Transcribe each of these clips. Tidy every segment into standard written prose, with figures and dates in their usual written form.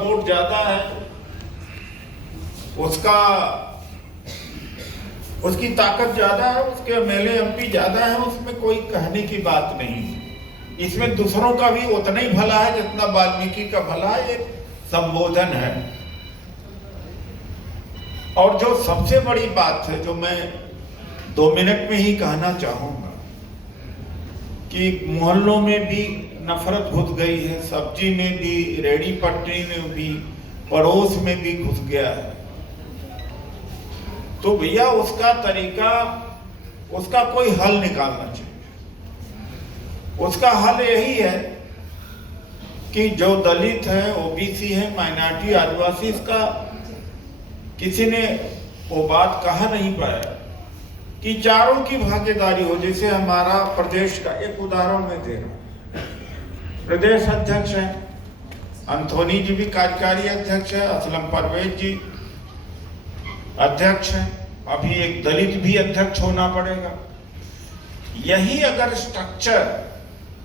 Vote ज्यादा है, उसकी ताकत ज्यादा है, उसके एमएलए एमपी ज्यादा है, उसमें कोई कहने की बात नहीं है। इसमें दूसरों का भी उतना ही भला है जितना वाल्मीकि का भला है, एक संबोधन है। और जो सबसे बड़ी बात है जो मैं 2 मिनट में ही कहना चाहूंगा कि मोहल्लों में भी नफरत घुस गई है, सब्जी में भी, रेडी पटरी में भी, पड़ोस में भी घुस गया है। तो भैया उसका तरीका, उसका कोई हल निकालना चाहिए। उसका हल यही है कि जो दलित है, ओबीसी है, माइनॉरिटी, आदिवासी, इसका किसी ने वो बात कहा नहीं पाया कि चारों की भागीदारी हो। जैसे हमारा प्रदेश का एक उदाहरण मैं दे रहा हूं, प्रदेश अध्यक्ष है अंथोनी जी, भी कार्यकारी अध्यक्ष है, असलम परवेज जी अध्यक्ष है, अभी एक दलित भी अध्यक्ष होना पड़ेगा। यही अगर स्ट्रक्चर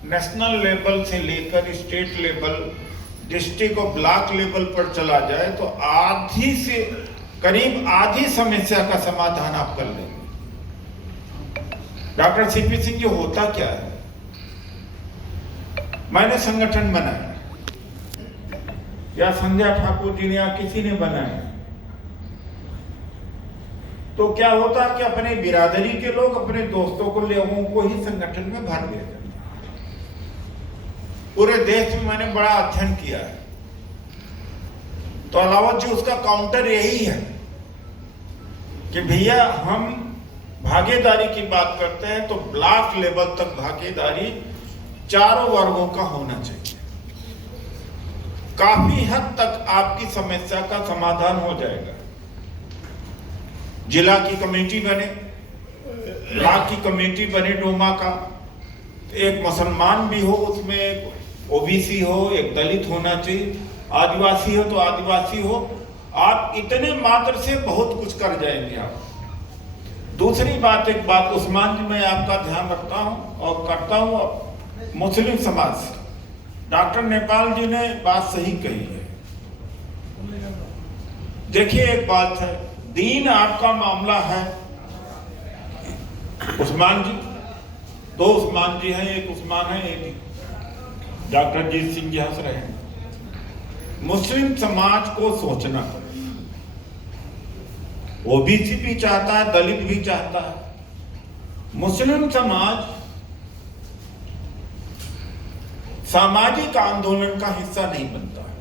नेशनल लेवल से लेकर स्टेट लेवल, डिस्ट्रिक्ट और ब्लॉक लेवल पर चला जाए तो आधी से करीब आधी समस्या का समाधान आप कर लेंगे। डॉक्टर सीपी सिंह जी, होता क्या है, मैंने संगठन बनाया या संध्या ठाकुर जी ने या किसी ने बनाया, तो क्या होता है कि अपने बिरादरी के लोग अपने दोस्तों को, लोगों को ही संगठन में भर लेते हैं। पूरे देश में मैंने बड़ा अध्ययन किया है। तो अलावत जी, उसका काउंटर यही है कि भैया हम भागीदारी की बात करते हैं तो ब्लॉक लेवल तक भागीदारी चारों वर्गों का होना चाहिए। काफी हद तक आपकी समस्या का समाधान हो जाएगा। जिला की कमेटी बने, ब्लॉक की कमेटी बने डोमा का, एक मुसलमान भी हो उसमें, ओबीसी हो, एक दलित होना चाहिए, आदिवासी हो तो आदिवासी हो। आप इतने मात्र से बहुत कुछ कर जाएंगे आप। दूसरी बात, एक बात उस्मान जी, मैं आपका ध्यान रखता हूं और करता हूं मुस्लिम समाज से। डॉक्टर नेपाल जी ने बात सही कही है। देखिए, एक बात है, दीन आपका मामला है। उस्मान जी, 2 उस्मान जी हैं, एक उस्मान है, एक डॉक्टर जीत सिंह जी हंस रहे हैं। मुस्लिम समाज को सोचना पड़ेगा। ओबीसी भी चाहता है, दलित भी चाहता है। मुस्लिम समाज सामाजिक आंदोलन का हिस्सा नहीं बनता है।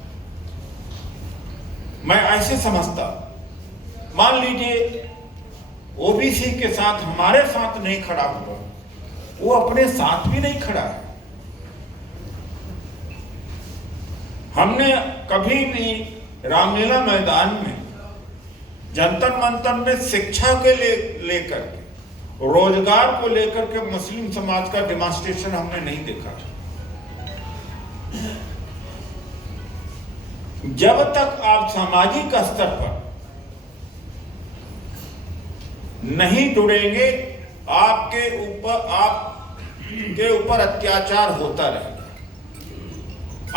मैं ऐसे समझता, मान लीजिए ओबीसी के साथ हमारे साथ नहीं खड़ा हुआ, वो अपने साथ भी नहीं खड़ा है। हमने कभी भी रामलीला मैदान में, जंतर मंतर में शिक्षा के लेकर के, रोजगार को लेकर के मुस्लिम समाज का डेमोन्स्ट्रेशन हमने नहीं देखा। जब तक आप सामाजिक स्तर पर नहीं जुड़ेंगे, आपके ऊपर अत्याचार होता रहेगा।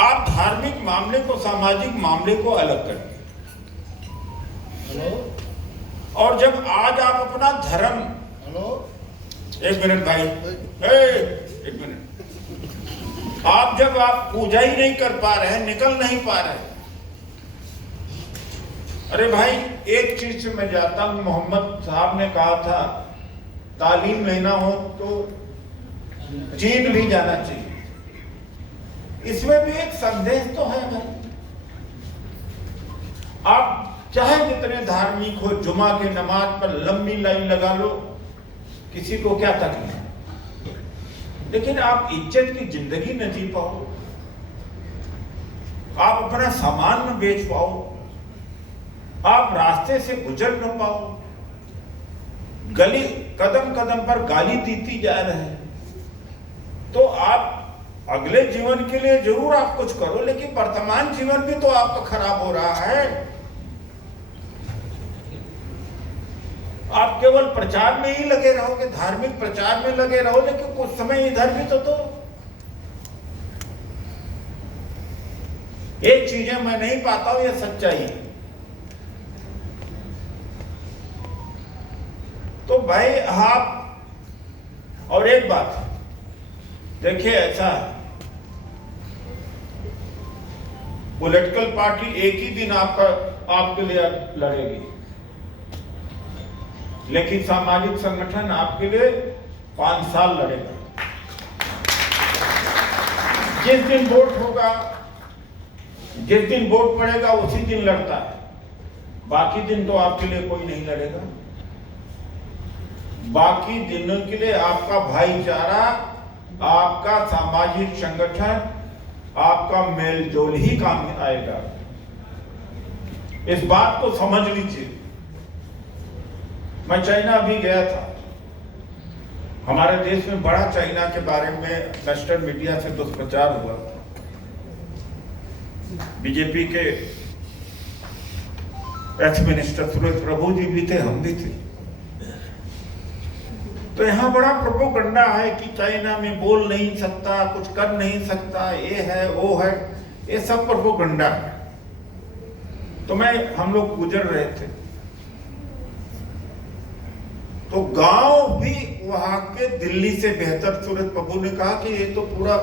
आप धार्मिक मामले को, सामाजिक मामले को अलग करेंगे। और जब आज आप अपना धर्म, एक मिनट भाई, एक मिनट, जब आप पूजा ही नहीं कर पा रहे हैं, निकल नहीं पा रहे। अरे भाई, एक चीज से मैं जाता हूं, मोहम्मद साहब ने कहा था तालीम लेना हो तो चीन भी जाना चाहिए। इसमें भी एक संदेश तो है भाई। आप चाहे जितने धार्मिक हो, जुमा के नमाज पर लंबी लाइन लगा लो, किसी को क्या तकलीफ, लेकिन आप इज्जत की जिंदगी न जी पाओ, आप अपना सामान न बेच पाओ, आप रास्ते से गुजर न पाओ, गली कदम कदम पर गाली दीती जा रहे हैं, तो आप अगले जीवन के लिए जरूर आप कुछ करो, लेकिन वर्तमान जीवन भी तो आपका खराब हो रहा है। आप केवल प्रचार में ही लगे रहोगे, धार्मिक प्रचार में लगे रहो, लेकिन कुछ समय इधर भी तो एक चीजें मैं नहीं पाता हूं, ये सच्चाई है। तो भाई आप, और एक बात देखिए, ऐसा है पॉलिटिकल पार्टी एक ही दिन आपके लिए लड़ेगी, लेकिन सामाजिक संगठन आपके लिए 5 साल लड़ेगा। जिस दिन वोट होगा, जिस दिन वोट पड़ेगा उसी दिन लड़ता है, बाकी दिन तो आपके लिए कोई नहीं लड़ेगा। बाकी दिनों के लिए आपका भाईचारा, आपका सामाजिक संगठन, आपका मेलजोल ही काम में आएगा। इस बात को समझ लीजिए। मैं चाइना अभी गया था, हमारे देश में बड़ा चाइना के बारे में वेस्टर्न मीडिया से दुष्प्रचार हुआ। बीजेपी के एक्स मिनिस्टर सुरेश प्रभु जी भी थे, हम भी थे। तो यहाँ बड़ा प्रोपोगंडा है कि चाइना में बोल नहीं सकता, कुछ कर नहीं सकता, ये है वो है, ये सब प्रोपोगंडा है। तो हम लोग गुजर रहे थे, तो गांव भी वहां के दिल्ली से बेहतर, सूरज प्रभु ने कहा कि ये तो पूरा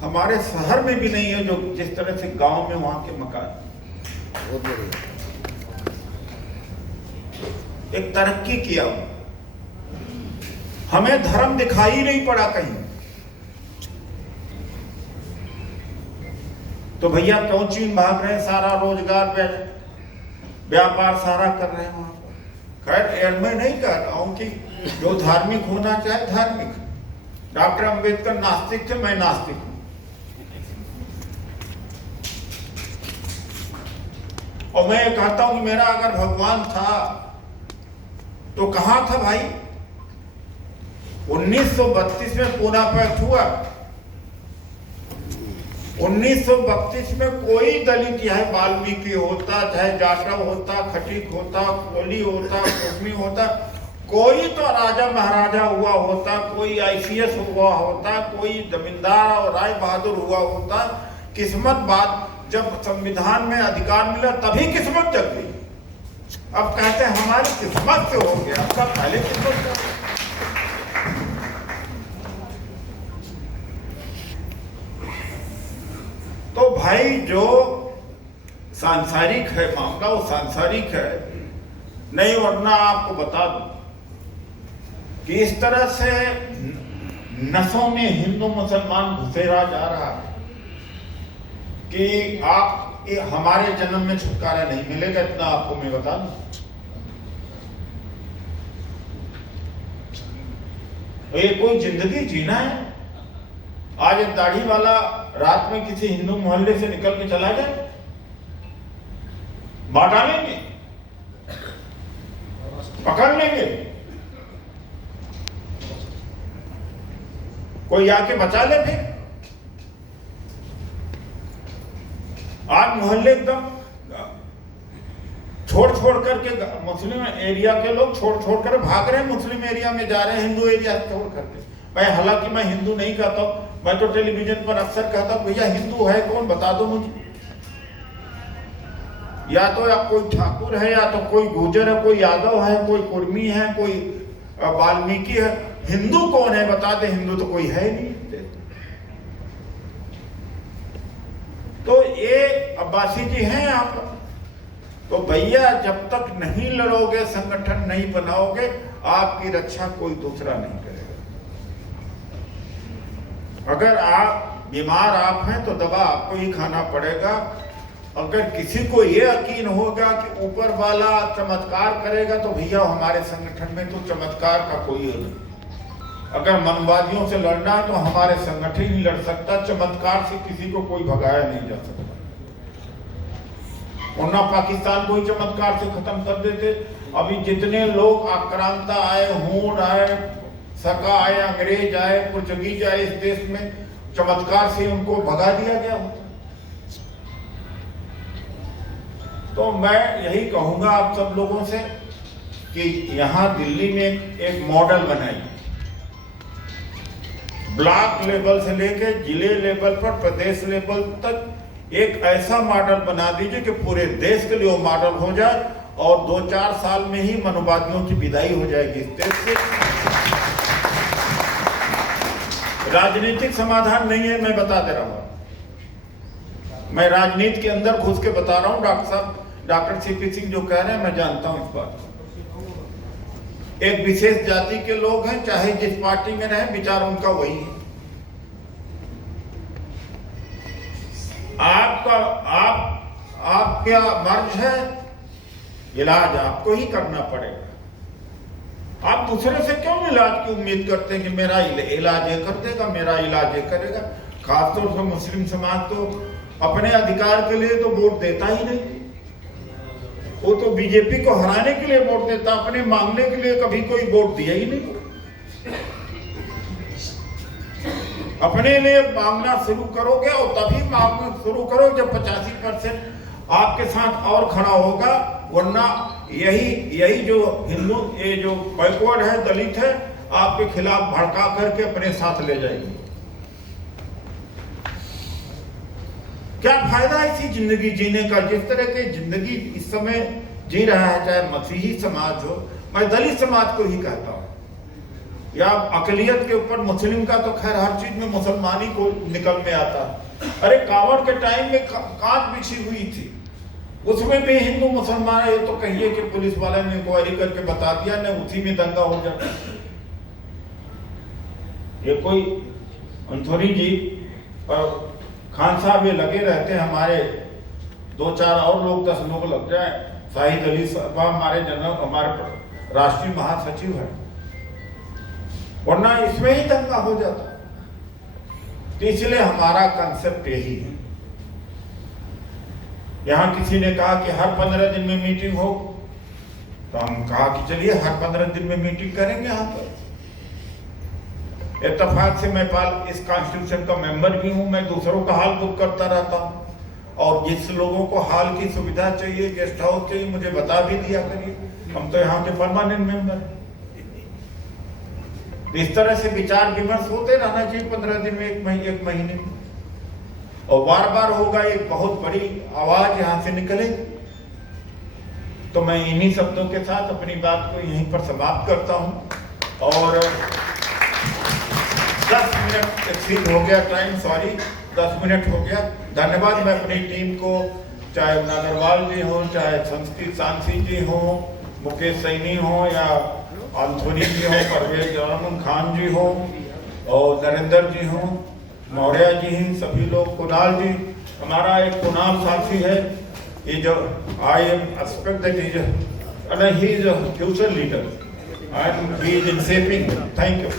हमारे शहर में भी नहीं है जो जिस तरह से गांव में वहां के मकान। एक तरक्की किया, हमें धर्म दिखाई नहीं पड़ा कहीं। तो भैया क्यों चीन भाग रहे हैं? सारा रोजगार व्यापार सारा कर रहे हैं वहां पर। खैर मैं नहीं कह रहा हूं कि जो धार्मिक होना चाहे धार्मिक। डॉक्टर अंबेडकर नास्तिक थे, मैं नास्तिक हूं। और मैं कहता हूं कि मेरा अगर भगवान था तो कहां था भाई? 1932 में पूना पैक्ट हुआ। 1932 में कोई दलित, चाहे वाल्मीकि होता, चाहे जाटव होता, खटीक होता, कोली होता, कुर्मी होता, कोई तो राजा महाराजा हुआ होता, कोई आईसीएस हुआ होता, कोई जमींदार और राय बहादुर हुआ होता। किस्मत बात, जब संविधान में अधिकार मिला तभी किस्मत जग गई। अब कहते हैं हमारी किस्मत से हो गया, आपका पहले किस्मत से। तो भाई जो सांसारिक है मामला, वो सांसारिक है नहीं। वरना आपको बता दूं कि इस तरह से नसों में हिंदू मुसलमान घुसेरा जा रहा है कि आप हमारे जन्म में छुटकारा नहीं मिलेगा, इतना आपको मैं बता दूं। ये कोई जिंदगी जीना है? आज एक दाढ़ी वाला रात में किसी हिंदू मोहल्ले से निकल के चला जाए, मार डालेंगे, पकड़ लेंगे, कोई आके बचा ले। फिर आज मोहल्ले एकदम छोड़ करके, मुस्लिम एरिया के लोग छोड़ कर भाग रहे हैं, मुस्लिम एरिया में जा रहे हैं, हिंदू एरिया छोड़ करके। मैं हालांकि मैं हिंदू नहीं कहता हूं, मैं तो टेलीविजन पर अक्सर कहता हूं भैया हिंदू है कौन, बता दो मुझे। या तो आप कोई ठाकुर है, या तो कोई गुर्जर है, कोई यादव है, कोई कुर्मी है, कोई वाल्मीकि है। हिंदू कौन है बता दे? हिंदू तो कोई है नहीं। तो ये अब्बासी जी हैं आप। तो भैया जब तक नहीं लड़ोगे, संगठन नहीं बनाओगे, आपकी रक्षा कोई दूसरा नहीं करेगा। अगर आप बीमार आप हैं तो दवा आपको ही खाना पड़ेगा। अगर किसी को ये यकीन होगा कि ऊपर वाला चमत्कार करेगा तो भैया हमारे संगठन में तो चमत्कार का कोई नहीं। अगर मनवादियों से लड़ना है तो हमारे संगठन ही लड़ सकता, चमत्कार से किसी को कोई भगाया नहीं जा सकता। वरना पाकिस्तान को ही चमत्कार से खत्म कर देते। अभी जितने लोग आक्रांता आए, हूण आए, सका आए, अंग्रेज आए, पुर्तगीज आए इस देश में, चमत्कार से उनको भगा दिया गया होता। तो मैं यही कहूंगा आप सब लोगों से कि यहां दिल्ली में एक मॉडल बनाइए, ब्लॉक लेवल से लेकर जिले लेवल पर, प्रदेश लेवल तक एक ऐसा मॉडल बना दीजिए कि पूरे देश के लिए वो मॉडल हो जाए और 2-4 साल में ही मनुवादियों की विदाई हो जाएगी इस देश से। राजनीतिक समाधान नहीं है, मैं बता दे रहा हूं। मैं राजनीति के अंदर घुस के बता रहा हूं। डॉक्टर साहब, डॉक्टर सीपी सिंह जो कह रहे हैं, मैं जानता हूं इस बात को। एक विशेष जाति के लोग हैं, चाहे जिस पार्टी में रहे, विचार उनका वही है। आपका मर्ज है, इलाज आपको ही करना पड़ेगा। आप दूसरे से क्यों इलाज की उम्मीद करते हैं कि मेरा इलाज ये कर देगा, मेरा इलाज ये करेगा। खासतौर से मुस्लिम समाज तो अपने अधिकार के लिए तो वोट देता ही नहीं। वो तो बीजेपी को हराने के लिए वोट देता, अपने मांगने के लिए कभी कोई वोट दिया ही नहीं। अपने लिए मांगना शुरू करोगे और तभी मांगना शुरू करो जब 85% आपके साथ और खड़ा होगा। वरना यही जो हिंदू, ये जो बैकवर्ड है, दलित है, आपके खिलाफ भड़का करके अपने साथ ले जाएगी। क्या फायदा इसी जिंदगी जीने का? जिस तरह की जिंदगी इस समय जी रहा है, चाहे मसीही समाज हो, मैं दलित समाज को ही कहता हूं, या अकलियत के ऊपर मुस्लिम का तो खैर हर चीज में मुसलमानी को निकल में आता है। अरे कांवड़ के टाइम में कांच बिछी हुई थी, उसमें भी हिंदू मुसलमान है तो कहिए कि पुलिस वाले ने इंक्वायरी करके बता दिया, न उसी में दंगा हो जाता। ये कोई अंथोरी जी और खान साहब ये लगे रहते हैं, हमारे 2-4 और लोग 10 लोग लग जाए। शाहिद अली साहब हमारे हमारे राष्ट्रीय महासचिव है, वरना इसमें ही दंगा हो जाता। तो इसलिए हमारा कंसेप्ट यही है। यहां किसी ने कहा कि हर 15 दिन में मीटिंग हो, तो हम कहा कि चलिए हर 15 दिन में मीटिंग करेंगे। यहां पर इत्तेफाक से मैं इस कॉन्स्टिट्यूशन का मेंबर भी हूं, मैं दूसरों का हाल बुक करता रहता हूं, और जिस लोगों को हाल की सुविधा चाहिए, गेस्ट हाउस चाहिए, मुझे बता भी दिया करिए। हम तो यहाँ के परमानेंट मेंबर हैं। इस तरह से विचार विमर्श होते रहना चाहिए 15 दिन में, एक महीने में, और बार बार होगा। एक बहुत बड़ी आवाज यहाँ से निकलेगी। तो मैं इन्हीं शब्दों के साथ अपनी बात को यहीं पर समाप्त करता हूँ। और 10 मिनट एक्सीड हो गया टाइम, सॉरी, 10 मिनट हो गया। धन्यवाद। मैं अपनी टीम को, चाहे नागरवाल जी हो, चाहे संस्कृत सांसी जी हो, मुकेश सैनी हो, या अंथोनी जी हो, परवेज खान जी हो, और नरेंद्र जी हो, मौर्य जी हैं, सभी लोग, कुणाल जी, हमारा एक कुणाल साथी है, ये जो I am expect that he is a future leader and he is in shaping. Thank you.